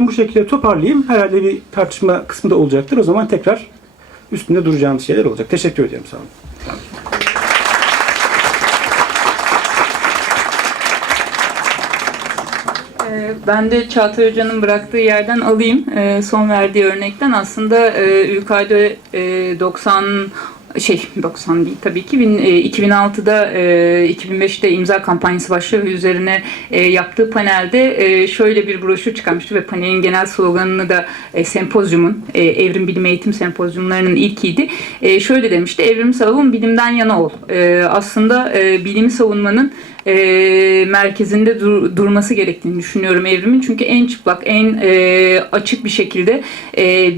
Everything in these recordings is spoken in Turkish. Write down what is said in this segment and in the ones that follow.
Bu şekilde toparlayayım. Herhalde bir tartışma kısmı da olacaktır. O zaman tekrar üstünde duracağımız şeyler olacak. Teşekkür ederim. Sağ olun. Ee, Ben de Çağatay Hoca'nın bıraktığı yerden alayım. Ee, Son verdiği örnekten aslında e, ÜK'de e, 90 şey 90 değil tabii ki bin- e, 2006'da e, 2005'te imza kampanyası başlıyor ve üzerine e, yaptığı panelde e, şöyle bir broşür çıkarmıştı ve panelin genel sloganını da e, sempozyumun e, evrim bilim eğitim sempozyumlarının ilkiydi. E, şöyle demişti evrim savun bilimden yana ol. E, aslında e, bilimi savunmanın e, merkezinde dur- durması gerektiğini düşünüyorum evrimin. Çünkü en çıplak, en e, açık bir şekilde e,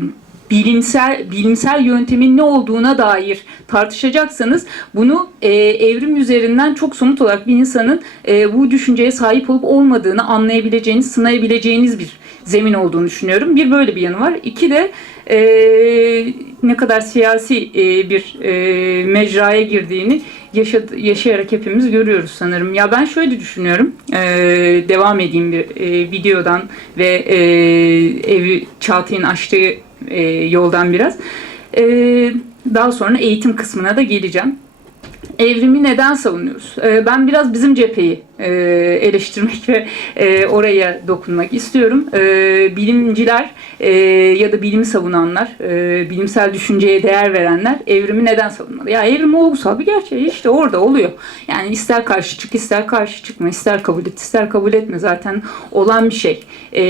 bilimsel bilimsel yöntemin ne olduğuna dair tartışacaksanız bunu e, evrim üzerinden çok somut olarak bir insanın e, bu düşünceye sahip olup olmadığını anlayabileceğiniz, sınayabileceğiniz bir zemin olduğunu düşünüyorum. Bir böyle bir yanı var. İki de e, ne kadar siyasi e, bir e, mecraya girdiğini yaşadı, yaşayarak hepimiz görüyoruz sanırım. Ya ben şöyle düşünüyorum. e, devam edeyim bir e, videodan ve e, evi Çağatay'ın açtığı e, yoldan biraz. E, daha sonra eğitim kısmına da geleceğim. Evrimi neden savunuyoruz? E, ben biraz bizim cepheyi e, eleştirmek ve e, oraya dokunmak istiyorum. E, bilimciler e, ya da bilimi savunanlar, e, bilimsel düşünceye değer verenler evrimi neden savunmalı? Ya evrim olgusal bir gerçeği işte orada oluyor. Yani ister karşı çık, ister karşı çıkma, ister kabul et, ister kabul etme zaten olan bir şey. E,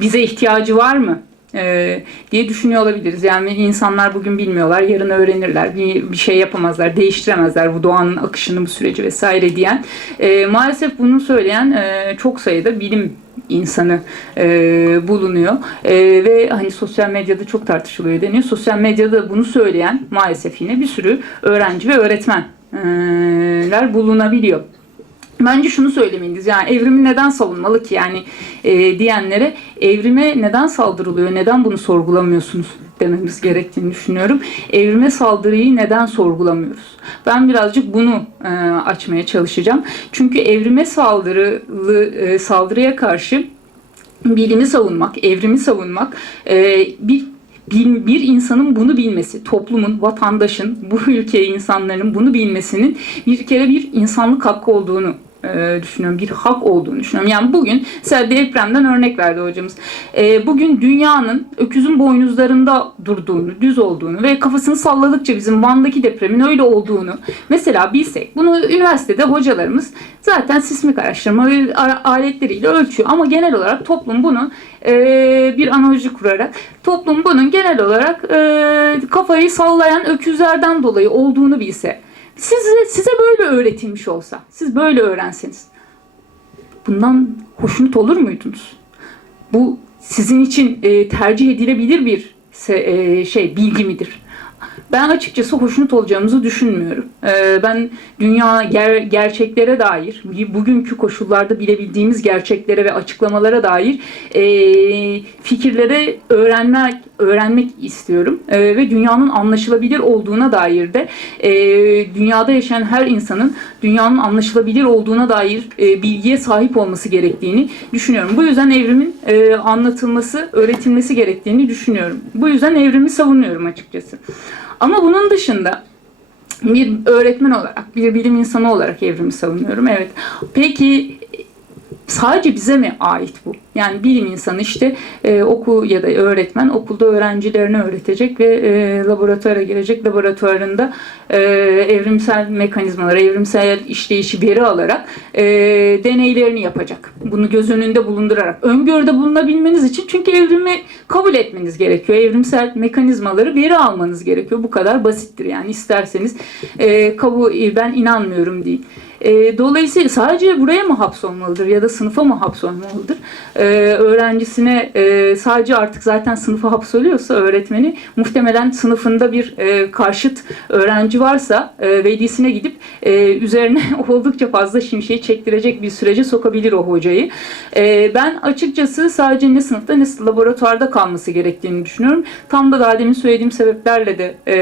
bize ihtiyacı var mı? E, diye düşünüyor olabiliriz. Yani insanlar bugün bilmiyorlar, yarın öğrenirler, bir, bir şey yapamazlar, değiştiremezler bu doğanın akışını, bu süreci vesaire diyen. E, maalesef bunu söyleyen e, çok sayıda bilim insanı e, bulunuyor E, ve hani sosyal medyada çok tartışılıyor deniyor. Sosyal medyada bunu söyleyen maalesef yine bir sürü öğrenci ve öğretmenler bulunabiliyor. Bence şunu söylemeliyiz yani evrimi neden savunmalı ki yani e, diyenlere evrime neden saldırılıyor neden bunu sorgulamıyorsunuz dememiz gerektiğini düşünüyorum. Evrime saldırıyı neden sorgulamıyoruz? Ben birazcık bunu e, açmaya çalışacağım. Çünkü evrime saldırılı e, saldırıya karşı bilimi savunmak, evrimi savunmak e, bir bir insanın bunu bilmesi, toplumun, vatandaşın, bu ülke insanların bunu bilmesinin bir kere bir insanlık hakkı olduğunu e, düşünüyorum. Bir hak olduğunu düşünüyorum. Yani bugün mesela depremden örnek verdi hocamız. E, bugün dünyanın öküzün boynuzlarında durduğunu, düz olduğunu ve kafasını salladıkça bizim Van'daki depremin öyle olduğunu mesela bilsek. Bunu üniversitede hocalarımız zaten sismik araştırma aletleriyle ölçüyor. Ama genel olarak toplum bunu e, bir analoji kurarak toplum bunun genel olarak kafayı sallayan öküzlerden dolayı olduğunu bilse. Size, size böyle öğretilmiş olsa, siz böyle öğrenseniz bundan hoşnut olur muydunuz? Bu sizin için e, tercih edilebilir bir se- e, şey bilgi midir? Ben açıkçası hoşnut olacağımızı düşünmüyorum. E, ben dünya ger- gerçeklere dair, bugünkü koşullarda bilebildiğimiz gerçeklere ve açıklamalara dair e, fikirlere öğrenmek öğrenmek istiyorum E, ve dünyanın anlaşılabilir olduğuna dair de dünyada yaşayan her insanın dünyanın anlaşılabilir olduğuna dair bilgiye sahip olması gerektiğini düşünüyorum. Bu yüzden evrimin anlatılması, öğretilmesi gerektiğini düşünüyorum. Bu yüzden evrimi savunuyorum açıkçası. Ama bunun dışında bir öğretmen olarak, bir bilim insanı olarak evrimi savunuyorum. Evet. Peki sadece bize mi ait bu? Yani bilim insanı işte e, oku ya da öğretmen okulda öğrencilerine öğretecek ve e, laboratuvara girecek. Laboratuvarında e, evrimsel mekanizmaları, evrimsel işleyişi veri alarak e, deneylerini yapacak. Bunu göz önünde bulundurarak. Öngörüde bulunabilmeniz için çünkü evrimi kabul etmeniz gerekiyor. Evrimsel mekanizmaları veri almanız gerekiyor. Bu kadar basittir yani isterseniz e, kabul ben inanmıyorum değil. E, dolayısıyla sadece buraya mı hapsolmalıdır ya da sınıfa mı hapsolmalıdır? E, öğrencisine e, sadece artık zaten sınıfa hapsoluyorsa öğretmeni muhtemelen sınıfında bir e, karşıt öğrenci varsa e, velisine gidip e, üzerine oldukça fazla şimşeği çektirecek bir sürece sokabilir o hocayı. E, ben açıkçası sadece ne sınıfta ne laboratuvarda kalması gerektiğini düşünüyorum. Tam da daha demin söylediğim sebeplerle de e,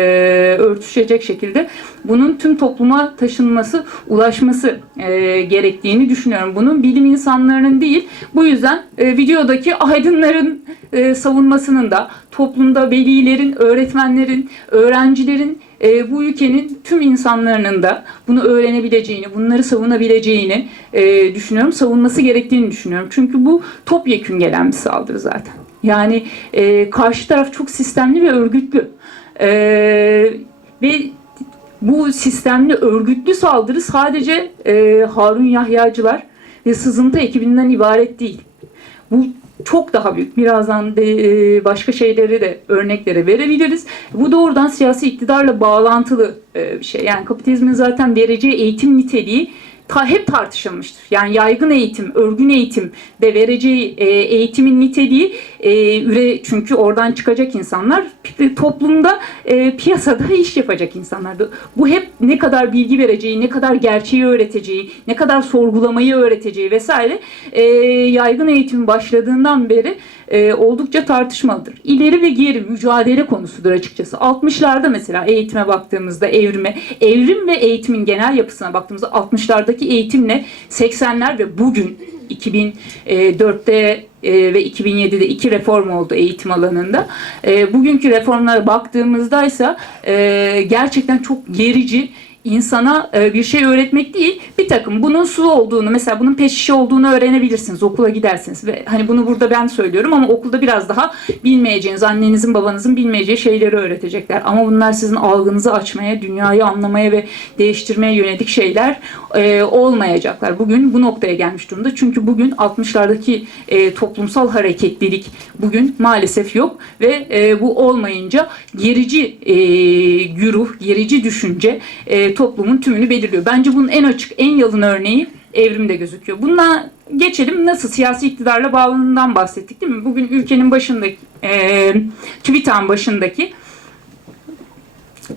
örtüşecek şekilde bunun tüm topluma taşınması, ulaşması e, gerektiğini düşünüyorum. Bunun bilim insanlarının değil, bu yüzden e, videodaki aydınların e, savunmasının da toplumda velilerin, öğretmenlerin, öğrencilerin e, bu ülkenin tüm insanların da bunu öğrenebileceğini, bunları savunabileceğini e, düşünüyorum. Savunması gerektiğini düşünüyorum. Çünkü bu topyekün gelen bir saldırı zaten. Yani e, karşı taraf çok sistemli ve örgütlü. E, ve bu sistemli örgütlü saldırı sadece e, Harun Yahyacılar ve sızıntı ekibinden ibaret değil. Bu çok daha büyük. Birazdan de, e, başka şeyleri de örneklere verebiliriz. Bu doğrudan siyasi iktidarla bağlantılı e, bir şey. Yani kapitalizmin zaten vereceği eğitim niteliği ta, hep tartışılmıştır. Yani yaygın eğitim, örgün eğitim de vereceği e, eğitimin niteliği e, üre çünkü oradan çıkacak insanlar toplumda e, piyasada iş yapacak insanlardı. Bu hep ne kadar bilgi vereceği, ne kadar gerçeği öğreteceği, ne kadar sorgulamayı öğreteceği vesaire e, yaygın eğitim başladığından beri e, oldukça tartışmalıdır. İleri ve geri mücadele konusudur açıkçası. 60'larda mesela eğitime baktığımızda evrime, evrim ve eğitimin genel yapısına baktığımızda 60'lardaki eğitimle 80'ler ve bugün 2004'te e, ve 2007'de iki reform oldu eğitim alanında. E, Bugünkü reformlara baktığımızda ise e, gerçekten çok gerici insana e, bir şey öğretmek değil bir takım bunun su olduğunu mesela bunun şişe olduğunu öğrenebilirsiniz okula gidersiniz ve hani bunu burada ben söylüyorum ama okulda biraz daha bilmeyeceğiniz annenizin babanızın bilmeyeceği şeyleri öğretecekler. Ama bunlar sizin algınızı açmaya dünyayı anlamaya ve değiştirmeye yönelik şeyler e, olmayacaklar. Bugün bu noktaya gelmiş durumda. Çünkü bugün 60'lardaki e, toplumsal hareketlilik bugün maalesef yok ve bu olmayınca gerici e, güruh gerici düşünce toplumun tümünü belirliyor. Bence bunun en açık, en yalın örneği evrimde gözüküyor. Bununla geçelim nasıl siyasi iktidarla bağlılığından bahsettik değil mi? Bugün ülkenin başındaki, e, TÜBİTAK'ın başındaki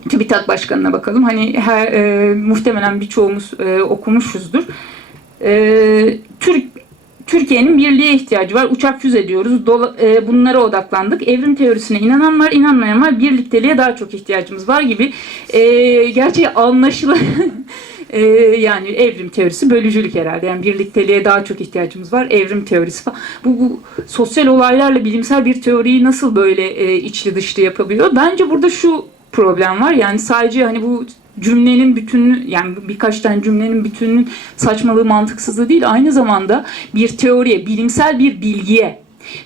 TÜBİTAK Başkanı'na bakalım. Hani her, e, muhtemelen birçoğumuz e, okumuşuzdur. E, Türk Türkiye'nin birliğe ihtiyacı var. Uçak füze diyoruz. Dola- e, bunlara odaklandık. Evrim teorisine inanan var, inanmayan var. Birlikteliğe daha çok ihtiyacımız var gibi. E, gerçi anlaşılan e, yani evrim teorisi bölücülük herhalde. Yani birlikteliğe daha çok ihtiyacımız var. Evrim teorisi falan. Bu, bu sosyal olaylarla bilimsel bir teoriyi nasıl böyle e, içli dışlı yapabiliyor? Bence burada şu problem var. Yani sadece hani bu cümlenin bütünü yani birkaç tane cümlenin bütününün saçmalığı mantıksızlığı değil aynı zamanda bir teoriye, bilimsel bir bilgiye,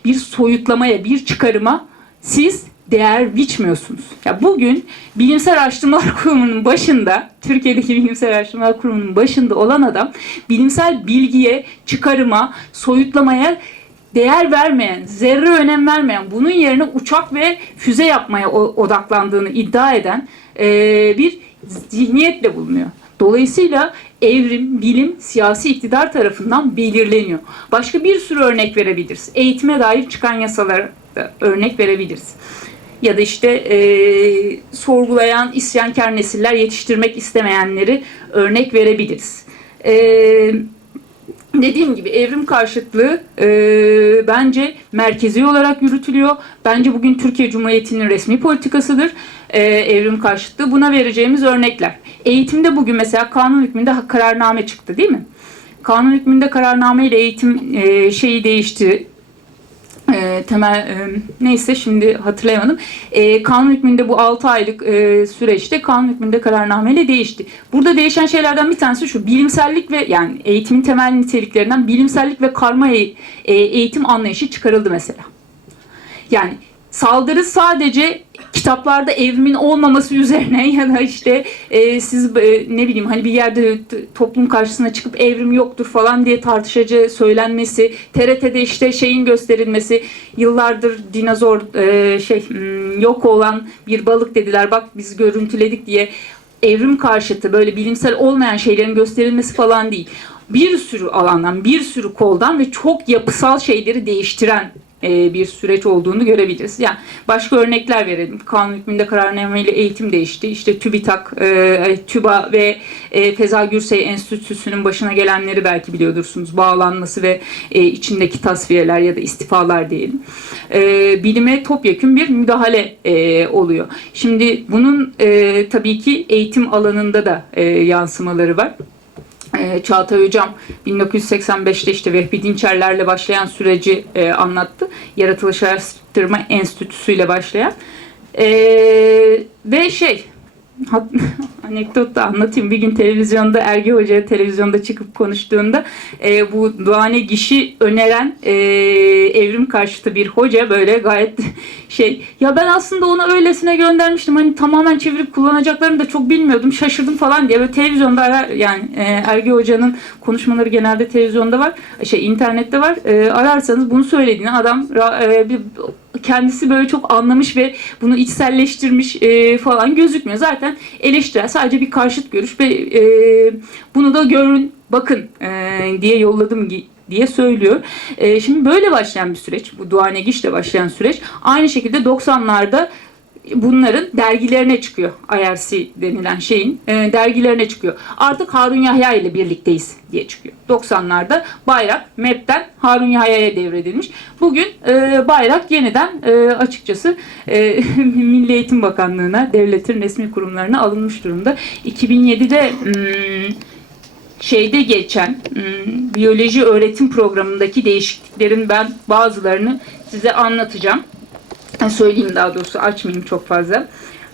bir soyutlamaya, bir çıkarıma siz değer biçmiyorsunuz. Ya bugün Bilimsel Araştırmalar Kurumu'nun başında, Türkiye'deki Bilimsel Araştırmalar Kurumu'nun başında olan adam bilimsel bilgiye, çıkarıma, soyutlamaya değer vermeyen, zerre önem vermeyen, bunun yerine uçak ve füze yapmaya odaklandığını iddia eden e, bir zihniyetle bulunuyor. Dolayısıyla evrim, bilim, siyasi iktidar tarafından belirleniyor. Başka bir sürü örnek verebiliriz. Eğitime dair çıkan yasalara da örnek verebiliriz. Ya da işte e, sorgulayan isyankar nesiller yetiştirmek istemeyenleri örnek verebiliriz. E, Dediğim gibi evrim karşıtlığı e, bence merkezi olarak yürütülüyor. Bence bugün Türkiye Cumhuriyeti'nin resmi politikasıdır e, evrim karşıtlığı. Buna vereceğimiz örnekler. Eğitimde bugün mesela kanun hükmünde kararname çıktı değil mi? Kanun hükmünde kararname ile eğitim e, şeyi değişti. E, temel e, neyse şimdi hatırlayamadım. E, kanun hükmünde bu 6 aylık e, süreçte kanun hükmünde kararnameyle değişti. Burada değişen şeylerden bir tanesi şu bilimsellik ve yani eğitimin temel niteliklerinden bilimsellik ve karma e- e, eğitim anlayışı çıkarıldı mesela. Yani saldırı sadece kitaplarda evrimin olmaması üzerine ya da işte e, siz e, ne bileyim hani bir yerde toplum karşısına çıkıp evrim yoktur falan diye tartışacı söylenmesi, TRT'de işte şeyin gösterilmesi, yıllardır dinozor e, şey hmm, yok olan bir balık dediler bak biz görüntüledik diye evrim karşıtı böyle bilimsel olmayan şeylerin gösterilmesi falan değil. Bir sürü alandan, bir sürü koldan ve çok yapısal şeyleri değiştiren e, bir süreç olduğunu görebiliriz. Yani başka örnekler verelim. Kanun hükmünde kararnameyle eğitim değişti. İşte TÜBİTAK, e, TÜBA ve e, Feza Gürsey Enstitüsü'nün başına gelenleri belki biliyordursunuz. Bağlanması ve e, içindeki tasfiyeler ya da istifalar diyelim. E, bilime topyekun bir müdahale e, oluyor. Şimdi bunun e, tabii ki eğitim alanında da e, yansımaları var. E, Çağatay Hocam 1985'te işte Vehbi Dinçerlerle başlayan süreci e, anlattı. Yaratılış Araştırma Enstitüsü ile başlayan. E, ve şey anekdot da anlatayım. Bir gün televizyonda Ergi Hoca televizyonda çıkıp konuştuğunda e, bu duane gişi öneren e, evrim karşıtı bir hoca böyle gayet şey ya ben aslında onu öylesine göndermiştim. Hani tamamen çevirip kullanacaklarını da çok bilmiyordum. Şaşırdım falan diye. Böyle televizyonda yani e, Ergi Hoca'nın konuşmaları genelde televizyonda var şey internette var. E, ararsanız bunu söylediğini adam e, bir kendisi böyle çok anlamış ve bunu içselleştirmiş e, falan gözükmüyor. Zaten eleştirel sadece bir karşıt görüş ve e, bunu da görün bakın e, diye yolladım diye söylüyor. E, şimdi böyle başlayan bir süreç. Bu Doğan Egiç'le başlayan süreç. Aynı şekilde 90'larda bunların dergilerine çıkıyor. IRC denilen şeyin e, dergilerine çıkıyor. Artık Harun Yahya ile birlikteyiz diye çıkıyor. 90'larda bayrak MEP'ten Harun Yahya'ya devredilmiş. Bugün e, bayrak yeniden e, açıkçası e, Milli Eğitim Bakanlığı'na, devletin resmi kurumlarına alınmış durumda. 2007'de hmm, şeyde geçen hmm, biyoloji öğretim programındaki değişikliklerin ben bazılarını size anlatacağım. Söyleyeyim daha doğrusu açmayayım çok fazla.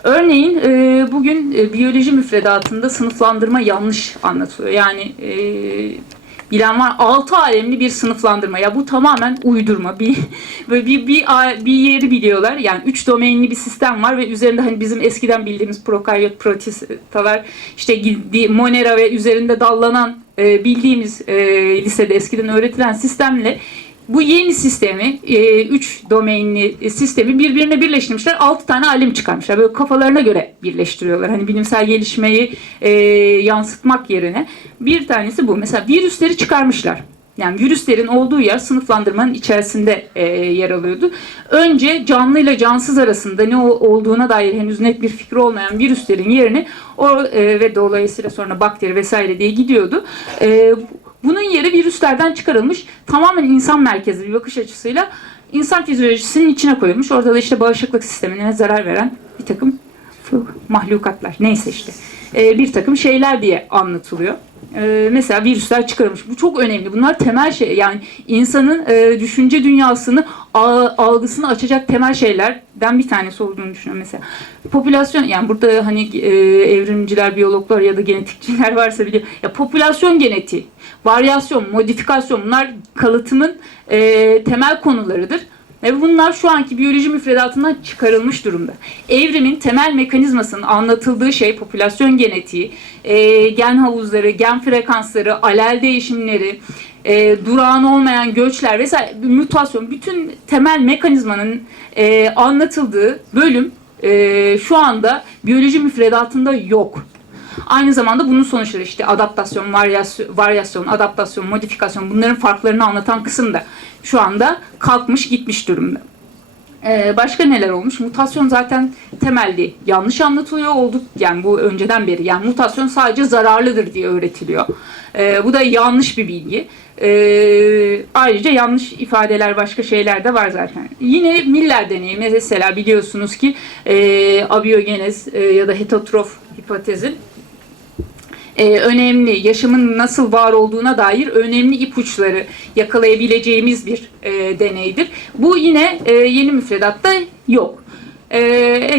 Örneğin e, bugün e, biyoloji müfredatında sınıflandırma yanlış anlatılıyor. Yani e, bilen var altı alemli bir sınıflandırma. Ya bu tamamen uydurma. Bir böyle bir bir bir yeri biliyorlar. Yani üç domainli bir sistem var ve üzerinde hani bizim eskiden bildiğimiz prokaryot protistalar işte Monera ve üzerinde dallanan bildiğimiz lisede eskiden öğretilen sistemle bu yeni sistemi, 3 domainli e, sistemi birbirine birleştirmişler. 6 tane alim çıkarmışlar. Böyle kafalarına göre birleştiriyorlar. Hani bilimsel gelişmeyi e, yansıtmak yerine. Bir tanesi bu. Mesela virüsleri çıkarmışlar. Yani virüslerin olduğu yer sınıflandırmanın içerisinde e, yer alıyordu. Önce canlı ile cansız arasında ne olduğuna dair henüz net bir fikri olmayan virüslerin yerini o e, ve dolayısıyla sonra bakteri vesaire diye gidiyordu. E, bunun yeri virüslerden çıkarılmış tamamen insan merkezli bir bakış açısıyla insan fizyolojisinin içine koyulmuş. Orada da işte bağışıklık sistemine zarar veren bir takım mahlukatlar neyse işte e, bir takım şeyler diye anlatılıyor. E, mesela virüsler çıkarılmış. Bu çok önemli. Bunlar temel şey yani insanın e, düşünce dünyasını algısını açacak temel şeylerden bir tanesi olduğunu düşünüyorum mesela. Popülasyon yani burada hani e, evrimciler, biyologlar ya da genetikçiler varsa biliyor. Ya popülasyon genetiği, varyasyon, modifikasyon bunlar kalıtımın e, temel konularıdır. Ve bunlar şu anki biyoloji müfredatından çıkarılmış durumda. Evrimin temel mekanizmasının anlatıldığı şey popülasyon genetiği, e, gen havuzları, gen frekansları, alel değişimleri, e, durağan olmayan göçler vesaire mutasyon bütün temel mekanizmanın e, anlatıldığı bölüm e, şu anda biyoloji müfredatında yok. Aynı zamanda bunun sonuçları işte adaptasyon, varyasyon, varyasyon, adaptasyon, modifikasyon bunların farklarını anlatan kısım da şu anda kalkmış gitmiş durumda. Ee, başka neler olmuş? Mutasyon zaten temelli yanlış anlatılıyor olduk yani bu önceden beri. Yani mutasyon sadece zararlıdır diye öğretiliyor. Ee, bu da yanlış bir bilgi. Ee, ayrıca yanlış ifadeler başka şeyler de var zaten. Yine Miller deneyi mesela biliyorsunuz ki e, abiyogenez e, ya da heterotrof hipotezi e, önemli, yaşamın nasıl var olduğuna dair önemli ipuçları yakalayabileceğimiz bir e, deneydir. Bu yine e, yeni müfredatta yok. E,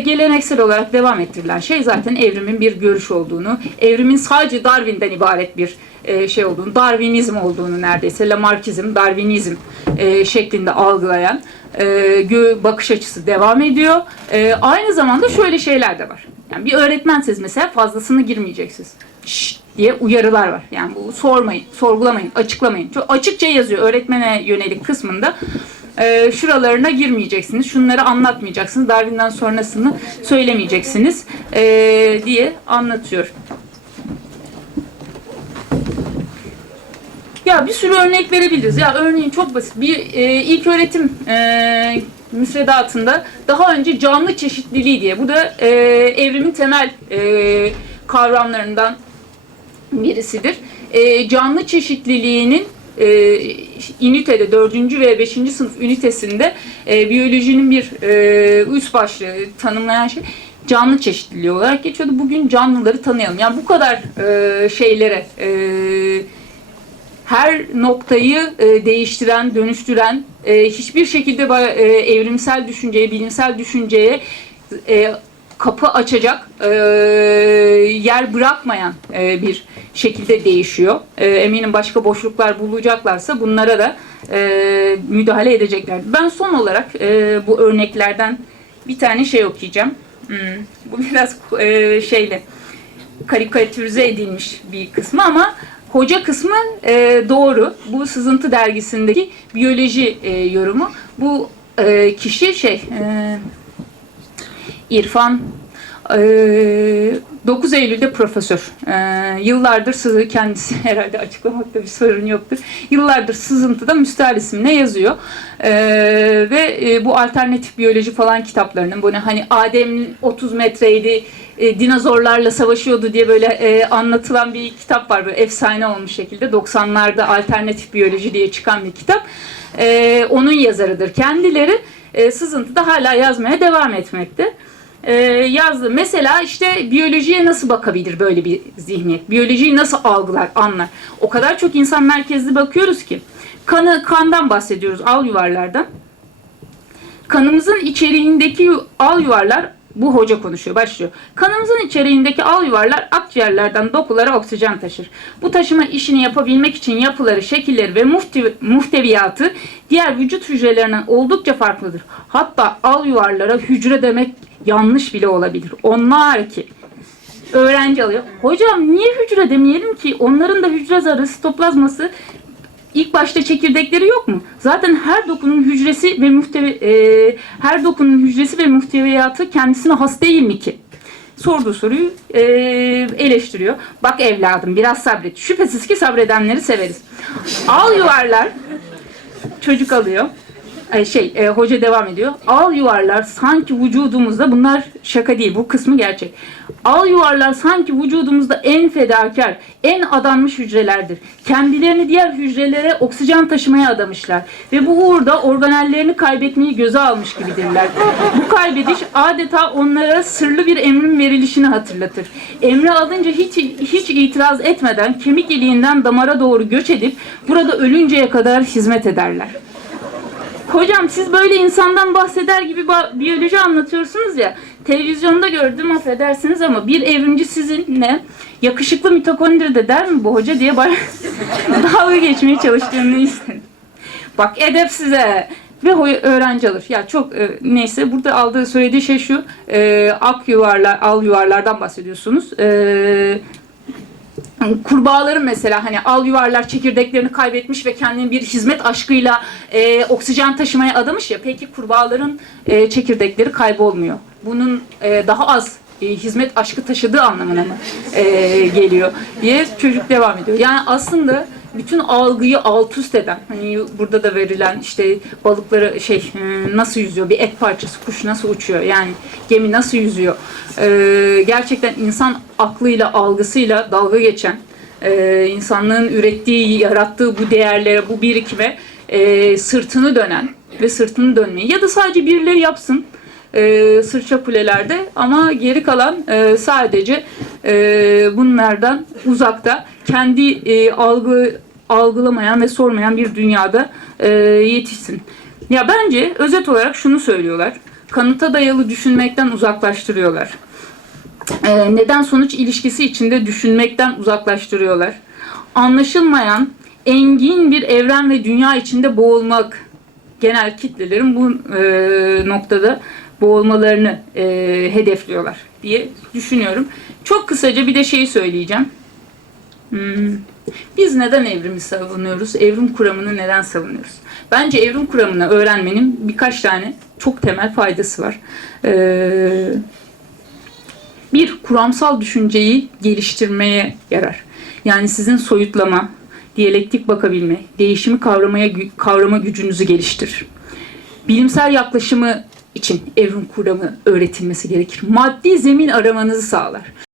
geleneksel olarak devam ettirilen şey zaten evrimin bir görüş olduğunu, evrimin sadece Darwin'den ibaret bir e, şey olduğunu, Darwinizm olduğunu neredeyse, Lamarckizm, Darwinizm e, şeklinde algılayan e, bakış açısı devam ediyor. E, aynı zamanda şöyle şeyler de var. Yani bir öğretmenseniz mesela fazlasını girmeyeceksiniz. Şşt diye uyarılar var. Yani bu sormayın, sorgulamayın, açıklamayın. Çok açıkça yazıyor öğretmene yönelik kısmında. Ee, şuralarına girmeyeceksiniz, şunları anlatmayacaksınız, Darwin'den sonrasını söylemeyeceksiniz ee, diye anlatıyor. Ya bir sürü örnek verebiliriz. Ya örneğin çok basit. Bir e, ilk öğretim e, müfredatında daha önce canlı çeşitliliği diye. Bu da e, evrimin temel e, kavramlarından birisidir. E, canlı çeşitliliğinin e, ünitede 4. ve 5. sınıf ünitesinde e, biyolojinin bir e, üst başlığı tanımlayan şey canlı çeşitliliği olarak geçiyordu. Bugün canlıları tanıyalım. Yani bu kadar e, şeylere e, her noktayı e, değiştiren, dönüştüren, e, hiçbir şekilde e, evrimsel düşünceye, bilimsel düşünceye e, kapı açacak, e, yer bırakmayan e, bir şekilde değişiyor. E, eminim başka boşluklar bulacaklarsa bunlara da e, müdahale edecekler. Ben son olarak e, bu örneklerden bir tane şey okuyacağım. Hmm, bu biraz e, şeyle karikatürize edilmiş bir kısmı ama hoca kısmı e, doğru. Bu Sızıntı dergisindeki biyoloji e, yorumu. Bu e, kişi şey e, İrfan 9 Eylül'de profesör. E, yıllardır sızı kendisi herhalde açıklamakta bir sorun yoktur. Yıllardır sızıntıda müstahil isimle yazıyor. E, ve e, bu alternatif biyoloji falan kitaplarının bu ne hani Adem 30 metreydi e, dinozorlarla savaşıyordu diye böyle e, anlatılan bir kitap var böyle efsane olmuş şekilde 90'larda alternatif biyoloji diye çıkan bir kitap. Onun yazarıdır kendileri. Sızıntıda hala yazmaya devam etmekte e, yazdı. Mesela işte biyolojiye nasıl bakabilir böyle bir zihniyet? Biyolojiyi nasıl algılar, anlar? O kadar çok insan merkezli bakıyoruz ki. Kanı, kandan bahsediyoruz, al yuvarlardan. Kanımızın içeriğindeki al yuvarlar, bu hoca konuşuyor, başlıyor. Kanımızın içeriğindeki al yuvarlar akciğerlerden dokulara oksijen taşır. Bu taşıma işini yapabilmek için yapıları, şekilleri ve muhte- muhteviyatı diğer vücut hücrelerinden oldukça farklıdır. Hatta al yuvarlara hücre demek yanlış bile olabilir. Onlar ki öğrenci alıyor. Hocam niye hücre demeyelim ki? Onların da hücre zarı, sitoplazması ilk başta çekirdekleri yok mu? Zaten her dokunun hücresi ve muhtevi, e, her dokunun hücresi ve muhteviyatı kendisine has değil mi ki? Sorduğu soruyu e, eleştiriyor. Bak evladım biraz sabret. Şüphesiz ki sabredenleri severiz. Al yuvarlar çocuk alıyor. Ay şey e, hoca devam ediyor. Al yuvarlar sanki vücudumuzda bunlar şaka değil bu kısmı gerçek. Al yuvarlar sanki vücudumuzda en fedakar, en adanmış hücrelerdir. Kendilerini diğer hücrelere oksijen taşımaya adamışlar ve bu uğurda organellerini kaybetmeyi göze almış gibidirler. Bu kaybediş adeta onlara sırlı bir emrin verilişini hatırlatır. Emri alınca hiç hiç itiraz etmeden kemik iliğinden damara doğru göç edip burada ölünceye kadar hizmet ederler. Hocam siz böyle insandan bahseder gibi biyoloji anlatıyorsunuz ya. Televizyonda gördüm affedersiniz ama bir evrimci sizinle yakışıklı mitokondri de der mi bu hoca diye dalga geçmeye çalıştığını istedim. Bak edep size ve öğrenci alır. Ya çok e, neyse burada aldığı söylediği şey şu. E, ak yuvarlar, al yuvarlardan bahsediyorsunuz. E, kurbağaların mesela hani al yuvarlar çekirdeklerini kaybetmiş ve kendini bir hizmet aşkıyla e, oksijen taşımaya adamış ya peki kurbağaların e, çekirdekleri kaybolmuyor. Bunun e, daha az e, hizmet aşkı taşıdığı anlamına mı e, geliyor diye çocuk devam ediyor. Yani aslında bütün algıyı alt üst eden hani burada da verilen işte balıkları şey e, nasıl yüzüyor bir et parçası kuş nasıl uçuyor yani gemi nasıl yüzüyor? E, gerçekten insan aklıyla algısıyla dalga geçen e, insanlığın ürettiği yarattığı bu değerlere bu birikime e, sırtını dönen ve sırtını dönmeyi ya da sadece birileri yapsın e, sırça kulelerde ama geri kalan e, sadece e, bunlardan uzakta kendi e, algı algılamayan ve sormayan bir dünyada e, yetişsin. Ya bence özet olarak şunu söylüyorlar. Kanıta dayalı düşünmekten uzaklaştırıyorlar. E, neden sonuç ilişkisi içinde düşünmekten uzaklaştırıyorlar. Anlaşılmayan engin bir evren ve dünya içinde boğulmak genel kitlelerin bu e, noktada boğulmalarını e, hedefliyorlar diye düşünüyorum. Çok kısaca bir de şeyi söyleyeceğim. Hmm. Biz neden evrimi savunuyoruz? Evrim kuramını neden savunuyoruz? Bence evrim kuramını öğrenmenin birkaç tane çok temel faydası var. Ee, bir, kuramsal düşünceyi geliştirmeye yarar. Yani sizin soyutlama, diyalektik bakabilme, değişimi kavramaya kavrama gücünüzü geliştirir. Bilimsel yaklaşımı için evrim kuramı öğretilmesi gerekir. Maddi zemin aramanızı sağlar.